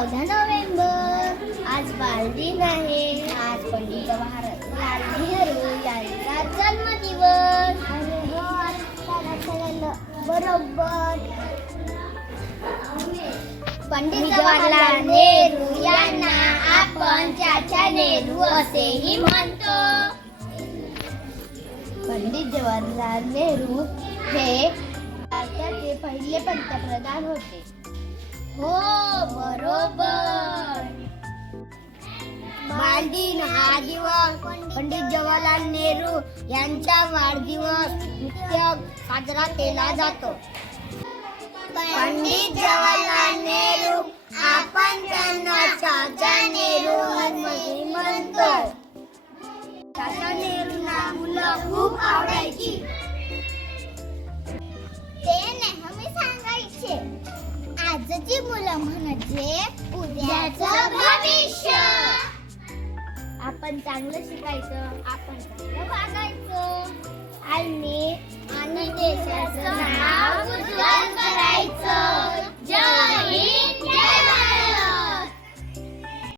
चौदा नोव्हेंबर. आज बालदिन आहे. आज पंडित जवाहरलाल नेहरू यांचा जन्मदिवस. हो बरोबर. पंडित जवाहरलाल नेहरू यांना आपण चाचा नेहरू असेही म्हणतो. पंडित जवाहरलाल नेहरू हे भारताचे पहिले पंतप्रधान होते. हो बरोबर. बालदिन हा दिवस पंडित जवाहरलाल नेहरू यांचा वाढदिवस नित्य साजरा केला जातो. पंडित जवाहरलाल नेहरू आपण त्यांना चाचा नेहरू म्हणतो. चाचा नेहरूंना मुलं खूप म्हणजे उद्याचं भविष्य. आपण चांगलं शिकायचं आपण चांगलं वागायचं.